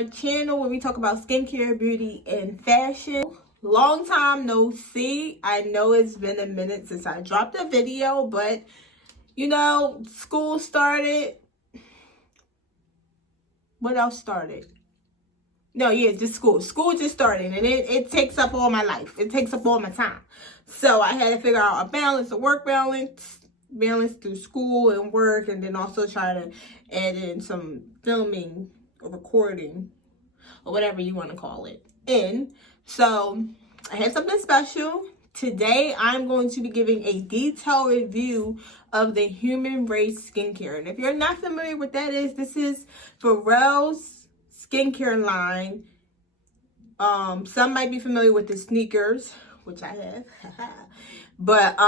my channel where we talk about skincare, beauty, and fashion. Long time no see. I know it's been a minute since I dropped a video, but you know, school started. What else started? No, yeah, just school. School just started, and it takes up all my life. It takes up all my time. So I had to figure out a balance, a work balance through school and work, and then also try to add in some filming or recording or whatever you want to call it in. So I have something special. Today, I'm going to be giving a detailed review of the Humanrace skincare. And if you're not familiar with that is, this is Pharrell's skincare line. Some might be familiar with the sneakers, which I have. But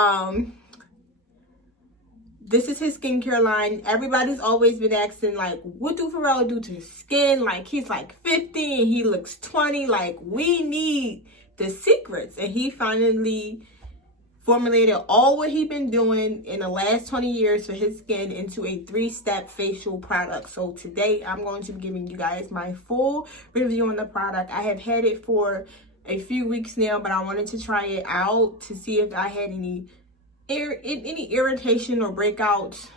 this is his skincare line. Everybody's always been asking, like, what do Pharrell do to his skin? Like, he's like 50 and he looks 20. Like, we need the secrets. And he finally formulated all what he's been doing in the last 20 years for his skin into a 3-step facial product. So today I'm going to be giving you guys my full review on the product. I have had it for a few weeks now, but I wanted to try it out to see if I had any irritation or breakouts.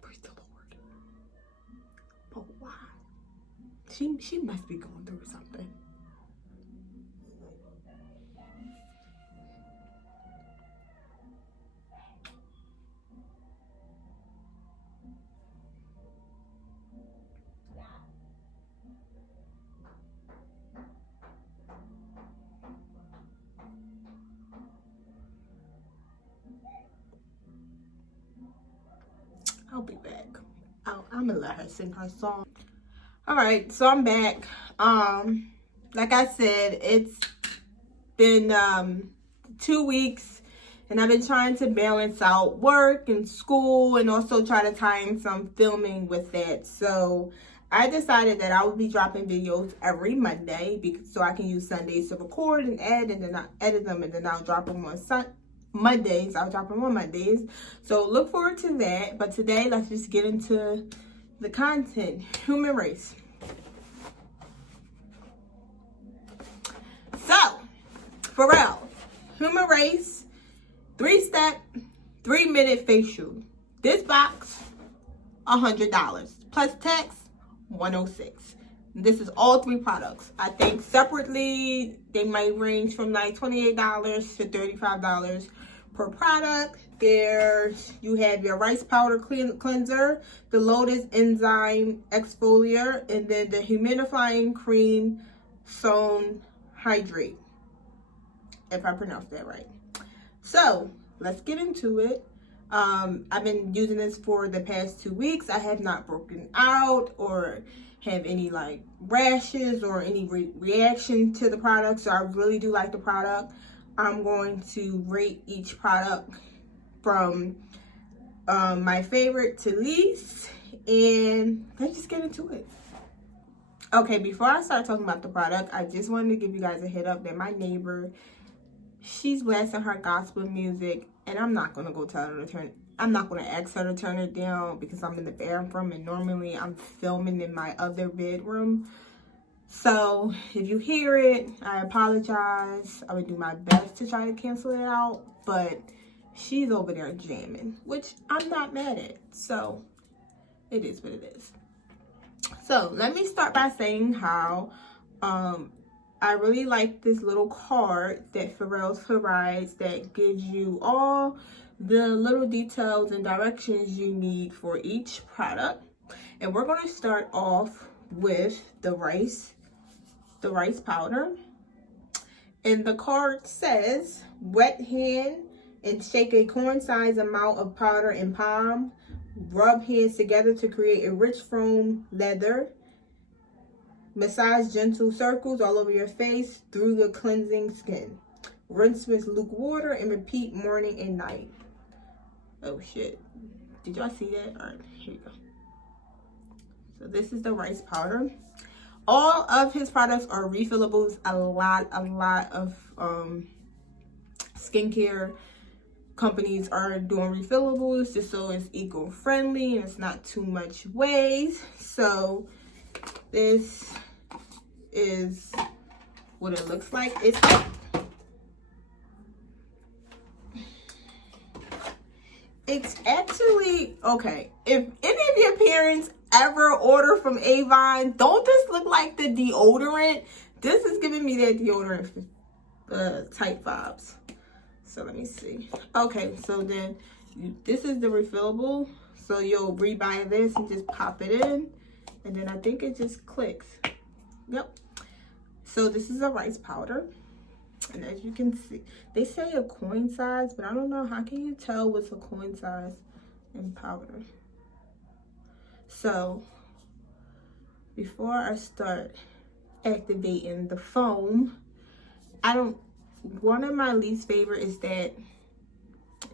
Praise the Lord. But why? She must be going through something. I'll be back. I'm gonna let her sing her song. All right, so I'm back. Like I said, it's been 2 weeks, and I've been trying to balance out work and school, and also try to time some filming with that. So I decided that I would be dropping videos every Monday so I can use Sundays to record and edit, and then I edit them, and then I'll drop them on Mondays. I'll drop them on Mondays. So look forward to that. But today, let's just get into the content. Humanrace. So, Pharrell, Humanrace, 3-step, 3-minute facial. This box, $100 plus tax, $106. This is all 3 products. I think separately they might range from like $28 to $35 per product. You have your rice powder cleanser, the Lotus enzyme exfoliator, and then the humidifying cream Zone Hydrate, if I pronounced that right. So let's get into it. I've been using this for the past 2 weeks. I have not broken out or have any like rashes or any reaction to the product. So I really do like the product. I'm going to rate each product from my favorite to least, and let's just get into it. Okay, before I start talking about the product, I just wanted to give you guys a head up that my neighbor, she's blasting her gospel music, and I'm not gonna go tell her to turn. I'm not gonna ask her to turn it down because I'm in the bathroom, and normally I'm filming in my other bedroom. So if you hear it, I apologize. I would do my best to try to cancel it out, but she's over there jamming, which I'm not mad at. So it is what it is. So let me start by saying how I really like this little card that Pharrell provides that gives you all the little details and directions you need for each product. And we're going to start off with the rice powder. And the card says, wet hand and shake a corn-sized amount of powder in palm. Rub hands together to create a rich foam lather. Massage gentle circles all over your face through the cleansing skin. Rinse with lukewarm water and repeat morning and night. Oh shit. Did y'all see that? All right, here you go. So this is the rice powder. All of his products are refillables. A lot of skincare companies are doing refillables just so it's eco-friendly and it's not too much waste. So this is what it looks like. It's actually, okay, if any of your parents ever order from Avon, don't this look like the deodorant? This is giving me that deodorant type vibes. So let me see. Okay, so then this is the refillable. So you'll rebuy this and just pop it in. And then I think it just clicks. Yep. So this is a rice powder. And as you can see, they say a coin size, but I don't know. How can you tell what's a coin size in powder? So before I start activating the foam, one of my least favorite is that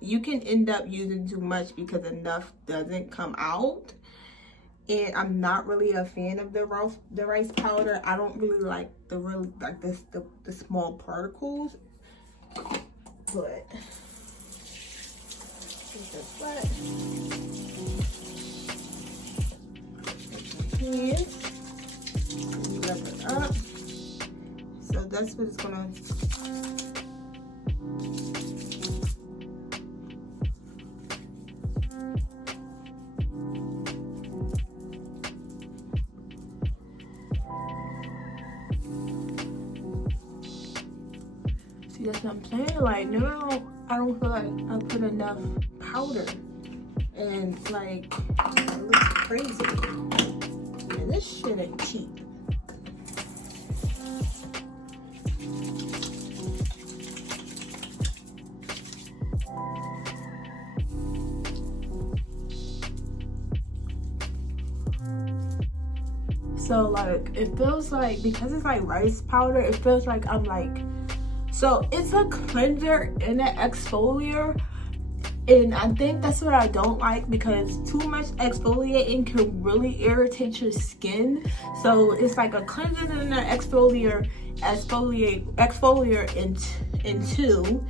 you can end up using too much because enough doesn't come out. And I'm not really a fan of the rice powder. I don't really like the small particles. But just wet. Wrap it up. So that's what it's gonna. See, that's what I'm saying. Like now, I don't feel like I put enough powder, and like it looks crazy. Man, this shit ain't cheap. So like it feels like, because it's like rice powder, it feels like I'm like, so it's a cleanser and an exfoliator, and I think that's what I don't like, because too much exfoliating can really irritate your skin. So it's like a cleanser and an exfoliator in two,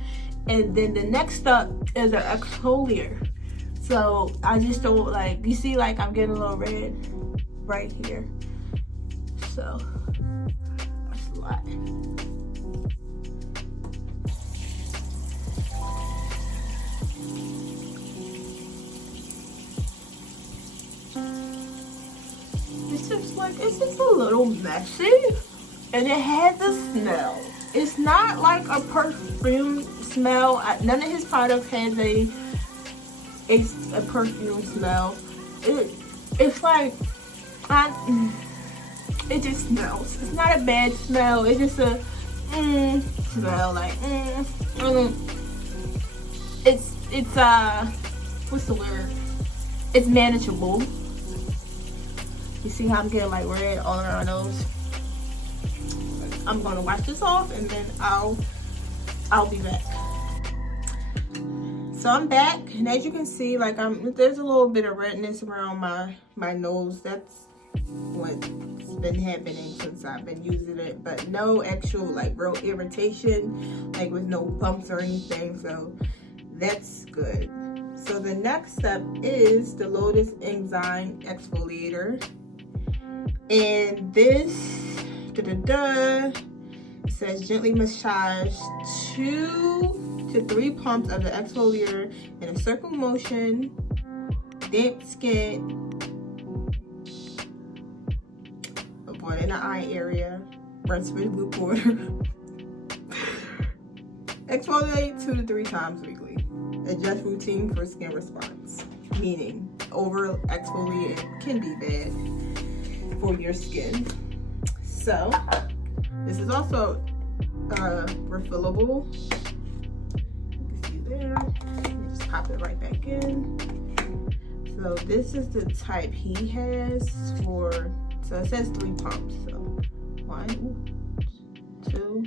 and then the next step is an exfoliator. So I just don't like, you see like I'm getting a little red right here. So that's a lot. It's just a little messy, and it has a smell. It's not like a perfume smell. None of his products has a perfume smell. It's like it just smells. It's not a bad smell. It's just a smell, like it's what's the word? It's manageable. You see how I'm getting like red all around my nose? I'm gonna wash this off and then I'll be back. So I'm back, and as you can see, like there's a little bit of redness around my nose. That's what's been happening since I've been using it, but no actual like real irritation, like with no bumps or anything. So that's good. So the next step is the Lotus Enzyme Exfoliator. And this, it says gently massage 2 to 3 pumps of the exfoliator in a circle motion, damp skin, avoiding the eye area, rinse with blue water. Exfoliate 2 to 3 times weekly. Adjust routine for skin response. Meaning, over exfoliate can be bad for your skin. So this is also refillable. You can see there. You just pop it right back in. So this is the type he has for, so it says 3 pumps. So 1, 2,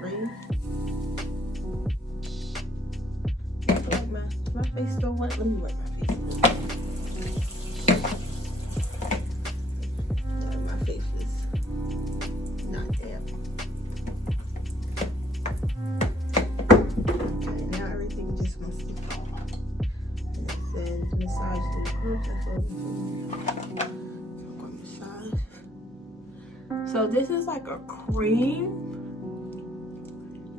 3. My face still wet. Let me wipe my face. My face is not damp. Okay, now everything So this is like a cream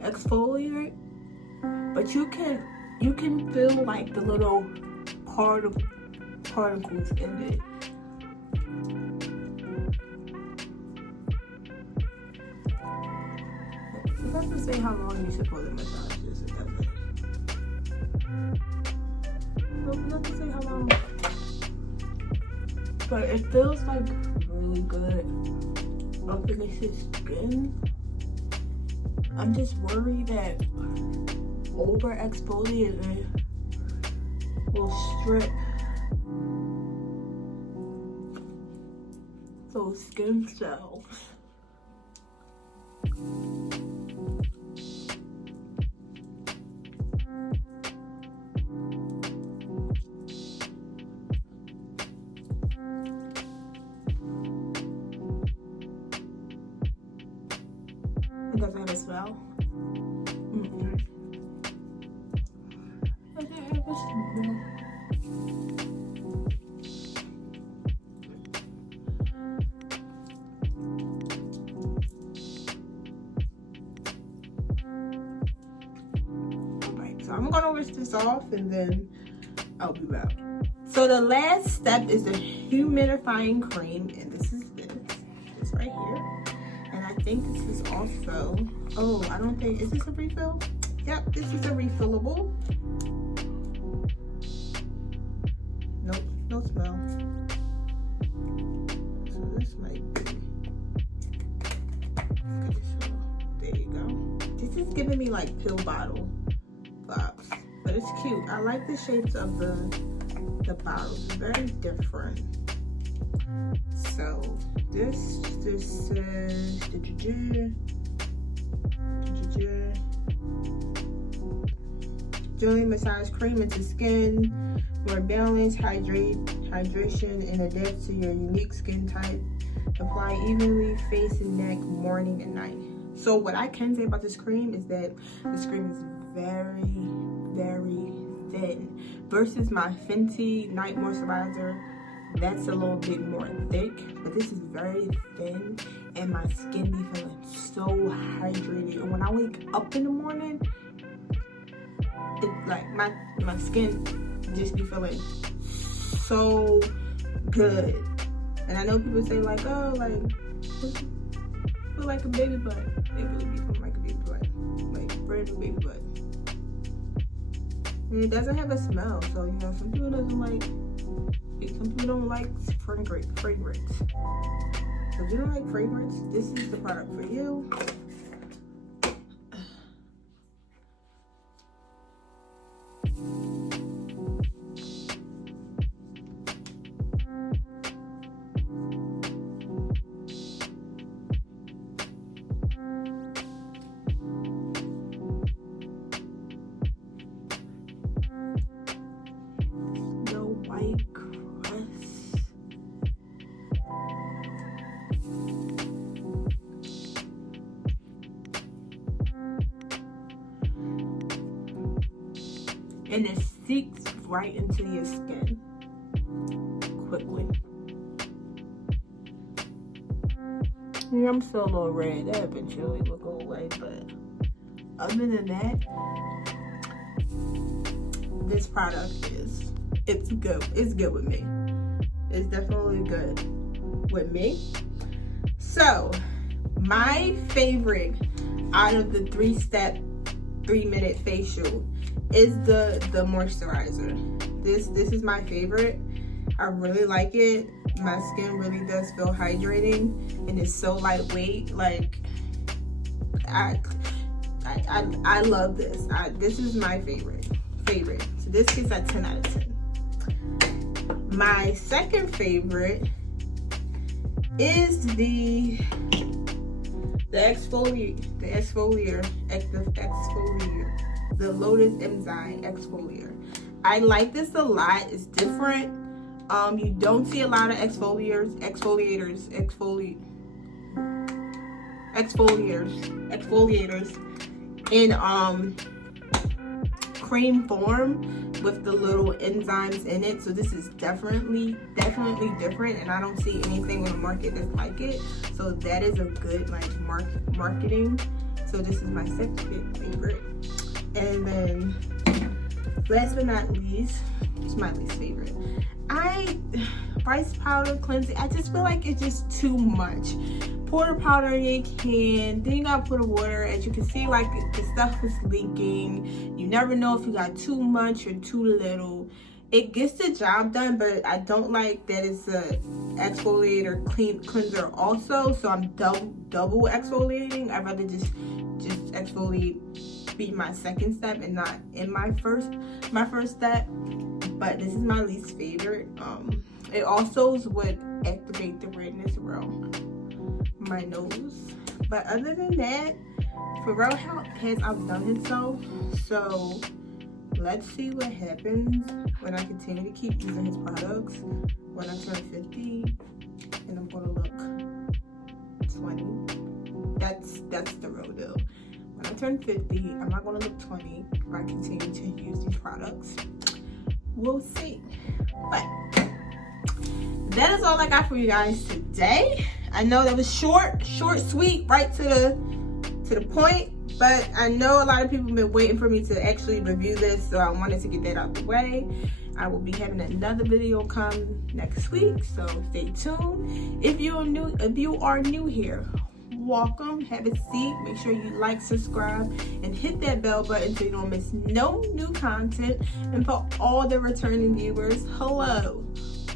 exfoliate, but you can feel like the little particles in it. It doesn't say how long you're supposed to massage this. It doesn't. It doesn't say how long. But it feels like really good up against his skin. I'm just worried that over exfoliating will strip those skin cells. It doesn't have a smell. It doesn't have a smell. Alright, so I'm gonna rinse this off and then I'll be back. So the last step is the humidifying cream, and this is this right here. I think this is also, oh, I don't think, is this a refill? Yep, this is a refillable. Nope, no smell. So this might be, okay, so there you go. This is giving me like pill bottle vibes, but it's cute. I like the shapes of the bottles, it's very different. So this says gently massage cream into skin, more balance, hydration, and adapt to your unique skin type. Apply evenly, face and neck, morning and night. So what I can say about this cream is that this cream is very, very thin versus my Fenty night moisturizer. That's a little bit more thick, but this is very thin, and my skin be feeling so hydrated. And when I wake up in the morning, it's like my skin just be feeling so good. And I know people say like, oh, like feel like a baby butt. It really be feeling like a baby butt, like brand new baby butt. And it doesn't have a smell, so you know some people don't like fragrance. So if you don't like fragrance, this is the product for you. And it seeps right into your skin quickly. Yeah, I'm still a little red. That eventually will go away, but other than that, this product it's good. It's good with me. It's definitely good with me. So my favorite out of the 3-step 3-minute facial is the moisturizer. This is my favorite. I really like it. My skin really does feel hydrating, and it's so lightweight. Like I love this. This is my favorite. So this gets a 10 out of 10. My second favorite is the Lotus Enzyme exfoliator. I like this a lot. It's different. You don't see a lot of exfoliators in cream form with the little enzymes in it. So this is definitely different, and I don't see anything on the market that's like it. So that is a good like marketing. So this is my second favorite. And then last but not least, it's my least favorite. Rice powder cleansing. I just feel like it's just too much. Pour the powder in your can, then you gotta put the water. As you can see, like the stuff is leaking. You never know if you got too much or too little. It gets the job done, but I don't like that it's a exfoliator cleanser also. So I'm double exfoliating. I'd rather just exfoliate be my second step and not in my first step. But this is my least favorite. It also would activate the redness around my nose. But other than that, Pharrell has outdone himself. So let's see what happens when I continue to keep using his products. When I turn 50 and I'm gonna look 20. That's the real deal. When I turn 50, am I gonna look 20 if I continue to use these products? We'll see. But that is all I got for you guys today. I know that was short, sweet, right to the point. But I know a lot of people have been waiting for me to actually review this, so I wanted to get that out the way. I will be having another video come next week, so stay tuned. If you are new here, welcome. Have a seat. Make sure you like, subscribe, and hit that bell button so you don't miss no new content. And for all the returning viewers, hello.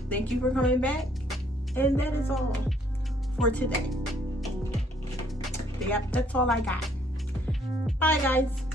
Thank you for coming back. And that is all for today. Yep, that's all I got. Bye, guys.